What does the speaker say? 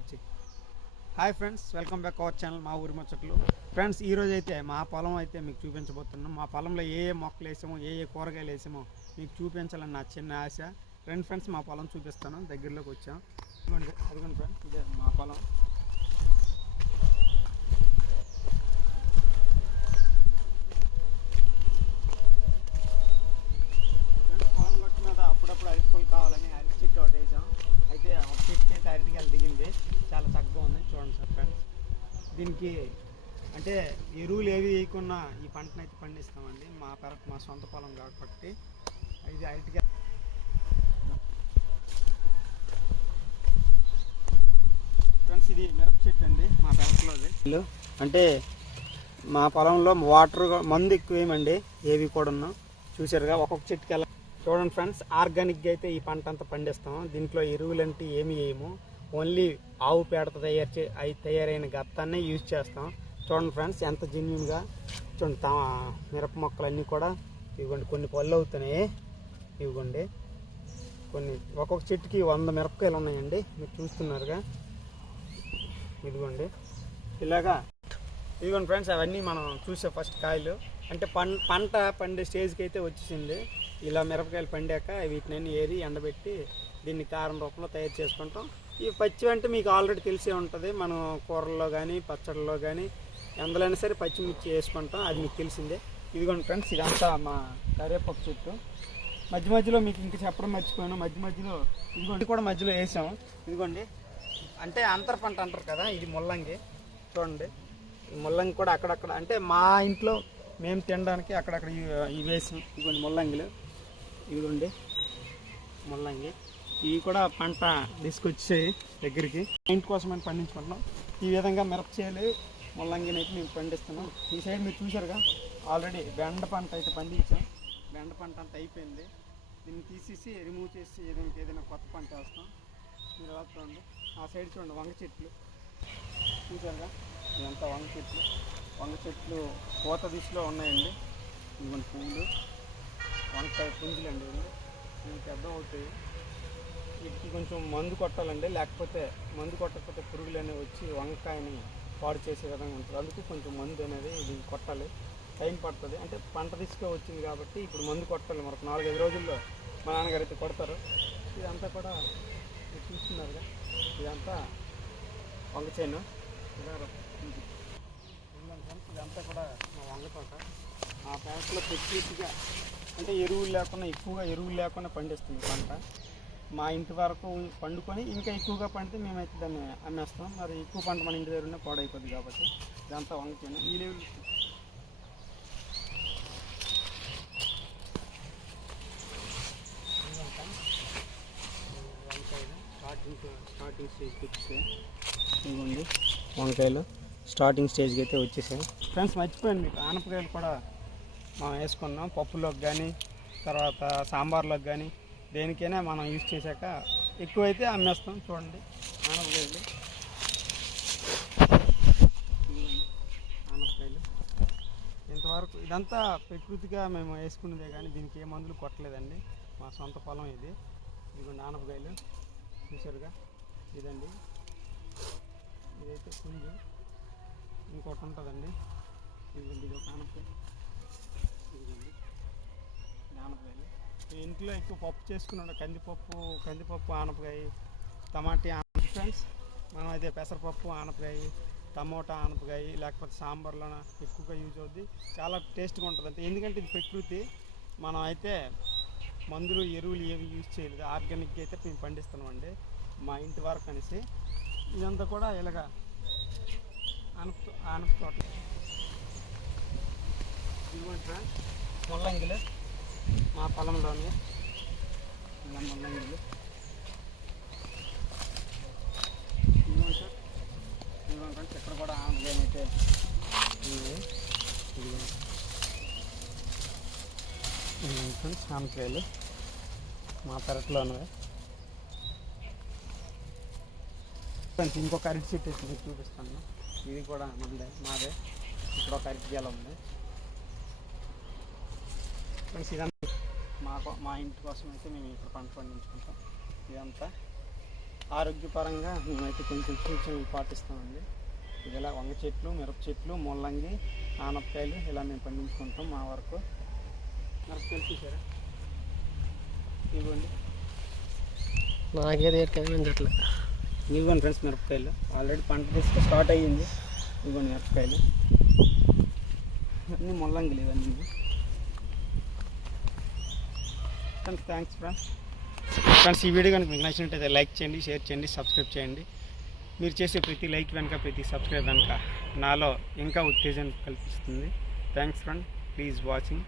వచ్చి hi friends, welcome back our channel మా ఊరి ముచ్చట్లు. ఫ్రెండ్స్, ఈరోజు అయితే మా పొలం అయితే మీకు చూపించబోతున్నాం. మా పొలంలో ఏ మొక్కలు వేసామో, ఏ కూరగాయలు వేసామో మీకు చూపించాలని నా చిన్న ఆశ. ఫ్రెండ్స్ మా పొలం చూపిస్తాను. దగ్గరలోకి వచ్చాం. అదిగోండి ఫ్రెండ్స్, ఇదే మా పొలం. పొలం గట్టు మీద అప్పుడప్పుడు అరటిపళ్ళు కావాలని అరటి చెట్టు ఒకటి వేసాం. అయితే ఒక చెట్టు అయితే అరటికాయలు దిగింది, చాలా చక్కగా ఉంది. చూడండి సార్ ఫ్రెండ్స్, దీనికి అంటే ఎరువులు ఏవి వేయకుండా ఈ పంటను అయితే పండిస్తామండి. మా సొంత పొలం కాబట్టి ఇది అరటికాయ. ఫ్రెండ్స్, ఇది మిరప చెట్టు అండి మా పెరట్లోది. అంటే మా పొలంలో వాటర్ మందు ఎక్కువ వేయమండి, ఏవి కూడా ఉన్నాం. చూసారుగా ఒక్కొక్క చెట్టుకి ఎలా. చూడండి ఫ్రెండ్స్, ఆర్గానిక్గా అయితే ఈ పంట అంతా పండిస్తాం. దీంట్లో ఎరువులు అంటే ఏమి వేయము, ఓన్లీ ఆవు పేడతో తయారైన గత్తాన్నే యూజ్ చేస్తాం. చూడండి ఫ్రెండ్స్, ఎంత జెన్యున్గా. చూడండి, మిరప మొక్కలన్నీ కూడా ఇవ్వండి, కొన్ని పళ్ళు అవుతున్నాయి. ఇవ్వండి, కొన్ని ఒక్కొక్క చెట్టుకి 100 మిరపకాయలు ఉన్నాయండి, మీరు చూస్తున్నారుగా. ఇదిగోండి ఇలాగా. ఇదిగోండి ఫ్రెండ్స్, అవన్నీ మనం చూసే ఫస్ట్ కాయలు. అంటే పంట పండే స్టేజ్కి అయితే వచ్చేసింది. ఇలా మిరపకాయలు పండాక వీటిని ఏరి ఎండబెట్టి దీన్ని కారం రూపంలో తయారు చేసుకుంటాం. ఈ పచ్చి అంటే మీకు ఆల్రెడీ తెలిసే ఉంటుంది. మనం కూరల్లో కానీ పచ్చళ్ళలో కానీ ఎందులోనైనా సరే పచ్చిమిర్చి వేసుకుంటాం, అది మీకు తెలిసిందే. ఇదిగోండి ఫ్రెండ్స్, ఇదంతా మా కరివేపాకు చెట్టు. మధ్యలో మీకు ఇంక చెప్పడం మర్చిపోయాను, మధ్యలో ఇదిగోండి కూడా మధ్యలో వేసాము. ఇదిగోండి, అంటే అంతర పంట అంటారు కదా, ఇది ముల్లంగి. చూడండి, ముల్లంగి కూడా అక్కడక్కడ, అంటే మా ఇంట్లో మేము తినడానికి అక్కడక్కడ ఇవి వేసాం. ఇదిగోండి ముల్లంగిలు, ఇదిగోండి ముల్లంగి. ఇవి కూడా పంట తీసుకొచ్చాయి దగ్గరికి, ఇంటి కోసమని పండించుకుంటున్నాం. ఈ విధంగా మిరపచేలు ముల్లంగిని అయితే మేము పండిస్తున్నాం. ఈ సైడ్ మీరు చూసారుగా, ఆల్రెడీ బెండ పంట అయితే పండించాం. బెండ పంట అంతా అయిపోయింది. దీన్ని తీసేసి రిమూవ్ చేసి ఏదైనా కొత్త పంట వేస్తాం. మీరు ఎలా చూడండి, ఆ సైడ్ చూడండి వంగ చెట్లు చూసారుగా, ఇదంతా వంగ చెట్లు పూత దిశలో ఉన్నాయండి. ఇవన్నీ పువ్వులు, వంకాయ పుంజులు అండి. ఇవి పెద్ద అవుతాయి. వీటికి కొంచెం మందు కొట్టాలండి, లేకపోతే మందు కొట్టకపోతే పురుగులు అనేవి వచ్చి వంకాయని పాడు చేసే విధంగా ఉంటుంది. అందుకు కొంచెం మందు అనేది దీనికి కొట్టాలి, టైం పడుతుంది. అంటే పంట దిశగా వచ్చింది కాబట్టి ఇప్పుడు మందు కొట్టాలి. మరొక 4-5 రోజుల్లో మా నాన్నగారు అయితే కొడతారు. ఇదంతా కూడా మీరు చూస్తున్నారుగా, ఇదంతా వంగ చేను. ఇదంతా కూడా మా వంగ తోట. ఆ పేటలో ప్రత్యేకంగా అంటే ఎక్కువగా ఎరువులు లేకుండా పండిస్తుంది పంట. మా ఇంటి వరకు పండుకొని ఇంకా ఎక్కువగా పండితే మేమైతే దాన్ని అమ్మేస్తాం. మరి ఎక్కువ పంట మన ఇంటి దగ్గర పాడైపోద్ది కాబట్టి ఇదంతా వంగ చేను. ఈ లెవెల్ స్టార్టింగ్ స్టేజ్కి వచ్చేసాయి. ఇదిగోండి వంకాయలు స్టార్టింగ్ స్టేజ్కి అయితే వచ్చేసాయి. ఫ్రెండ్స్, మర్చిపోయాను మీకు, ఆనపకాయలు కూడా మనం వేసుకున్నాం. పప్పులోకి కానీ తర్వాత సాంబార్లోకి కానీ దేనికైనా మనం యూజ్ చేశాక ఎక్కువైతే అమ్మేస్తాం. చూడండి ఆనపకాయలు, ఇంతవరకు ఇదంతా ప్రకృతిగా మేము వేసుకున్నదే కానీ దీనికి ఏ మందులు కొట్టలేదండి. మా సొంత పొలం ఇది. ఇదిగోండి ఆనపకాయలు చూసారుగా, ఇదండి. ఇదైతే పుంజు, ఇంకోటి ఉంటుందండి. ఇదిగోండి, ఇది ఒక ఆనపకాయ. ఇదిగోండి ఆనపకాయలు. ఇంట్లో ఎక్కువ పప్పు చేసుకున్నాడు, కందిపప్పు ఆనపకాయ, టమాటా ఆనపకాయ. ఫ్రెండ్స్, మనం అయితే పెసరపప్పు ఆనపకాయ, టమోటా ఆనపకాయ, లేకపోతే సాంబార్లో ఎక్కువగా యూజ్ అవుద్ది. చాలా టేస్ట్గా ఉంటుంది. అంటే ఎందుకంటే ఇది ప్రకృతి, మనం అయితే మందులు ఎరువులు ఏవి యూజ్ చేయలేదు. ఆర్గానిక్గా అయితే మేము పండిస్తున్నామండి మా ఇంటి వరకు అనేసి. ఇదంతా కూడా ఇలాగా ఆనప తోట. ఇదిగోండి ఫ్రెండ్స్, ముల్లంగిలు మా పొలంలోనే. ఇలా ముల్లంగిలు ఇదిగోండి సార్. ఇదిగోండి ఫ్రెండ్స్, ఇక్కడ కూడా ఆనపకాయలు ఫ్రెండ్స్, ఆనపకాయలు మా పెరట్లో ఉన్నాయి. ఫ్రెండ్స్, ఇంకొక అరటి చెట్టు అయితే మీకు చూపిస్తాను. ఇది కూడా మాదే. ఇక్కడ ఒక అరటి గెల ఉంది. ఫ్రెండ్స్, ఇదంతా మా ఇంటి కోసం అయితే మేము ఇక్కడ పంట పండించుకుంటాం. ఇదంతా ఆరోగ్యపరంగా మేమైతే కొంచెం సూచనలు పాటిస్తామండి. ఇది ఇలా వంగ చెట్లు, మిరప చెట్లు, ముల్లంగి, ఆనపకాయలు ఇలా మేము పండించుకుంటాం మా వరకు. మిరపకాయలు చూసారా, ఇవ్వండి. నాకేది కనిపించట్లే. ఇవ్వండి ఫ్రెండ్స్ మిరపకాయలు. ఆల్రెడీ పంట తీసుకు స్టార్ట్ అయ్యింది. ఇవ్వండి మిరపకాయలు, అన్నీ ముల్లంగిలు ఇవన్నీ. Thanks friends. ఈ వీడియో కనుక మీకు నచ్చినట్టయితే లైక్ చేయండి, షేర్ చేయండి, సబ్స్క్రైబ్ చేయండి. మీరు చేసే ప్రతి లైక్ వెనుక, ప్రతి సబ్స్క్రైబ్ వెనుక నాలో ఇంకా ఉత్తేజం కల్పిస్తుంది. Thanks friend, please watching.